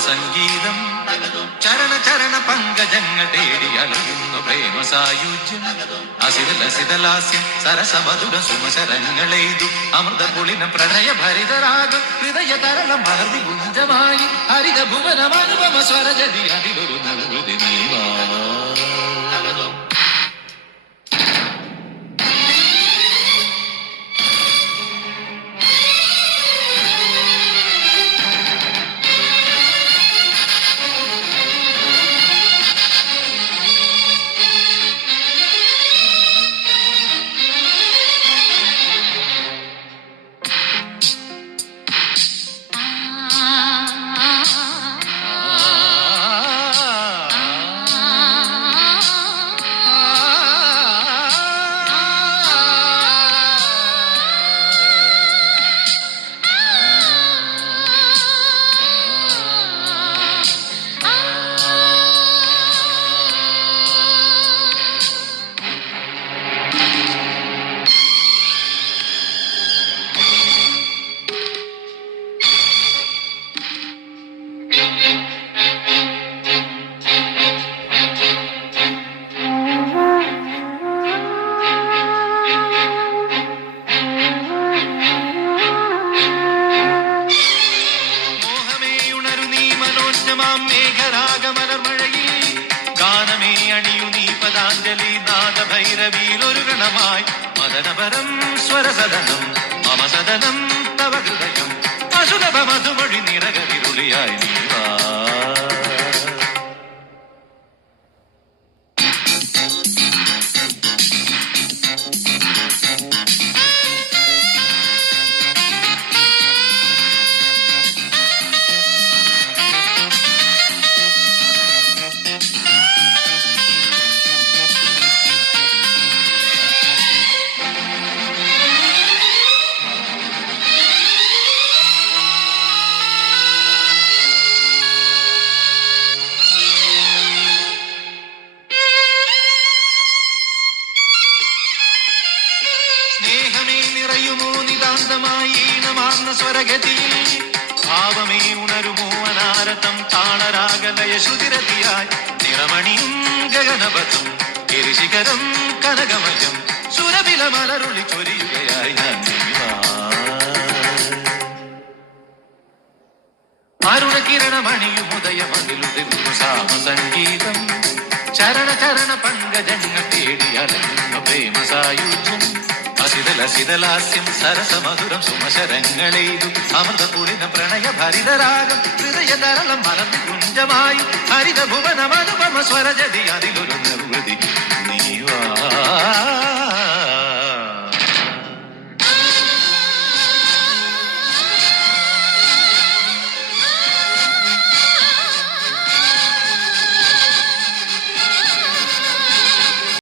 സംഗീതം ചരണ ചരണ പങ്കജങ്ങൾ തേടി അലയുന്നു പ്രേമ സായുജ്യം അസിതലാസ്യം സരസമധുര സുമശരങ്ങളെയ്തു അമൃത പുളിന പ്രണയ ഭരിതരാഗം ഹൃദയ തരളം മഹർതി കുഞ്ചമായി ഹരിത ഭുവനം അനുപമ സ്വരജതി അതിലൊരു നിർവൃതി നീവാ. മേഘരാഗമലർമഴയിൽ ഗാനമേ അണിയു നീ പദാഞ്ജലി നാദഭൈരവിയിലൊരു ഗണമായി മദനപരം സ്വരസദനം മമ സദനം തവ ഹൃദയം അസുലഭ മധുമൊഴി നിറകരിരുളിയായി നീവാ. സ്നേഹമേ നിറയുമോ നിതാന്തമായി ഈണമാർന്ന സ്വരഗതിയിൽ ഭാവമേ ഉണരുമോ അനാരതം താളരാഗലയ ശ്രുതിരതിയായി നിറമണിയും ഗഗനപഥം ഗിരിശിഖരം കനകമയം സുരവില മലരുളി ചൊരിയുകയായി ഞാൻ അരുണകിരണമണിയും ഉദയമതിലുതിർന്നു സാമസംഗീതം ചരണ ചരണ പങ്കജങ്ങൾ തേടി അലയുന്ന പ്രേമ സായുജ്യം അസിതലാസ്യം സരസമധുരം സുമശരങ്ങളെയ്തു അമൃത പുളിന പ്രണയ ഭരിതരാഗം ഹൃദയ തരളം മലർന്നു കുഞ്ചമായി ഹരിത ഭുവനം അനുപമ സ്വരജതി അതിലൊരു നിർവൃതി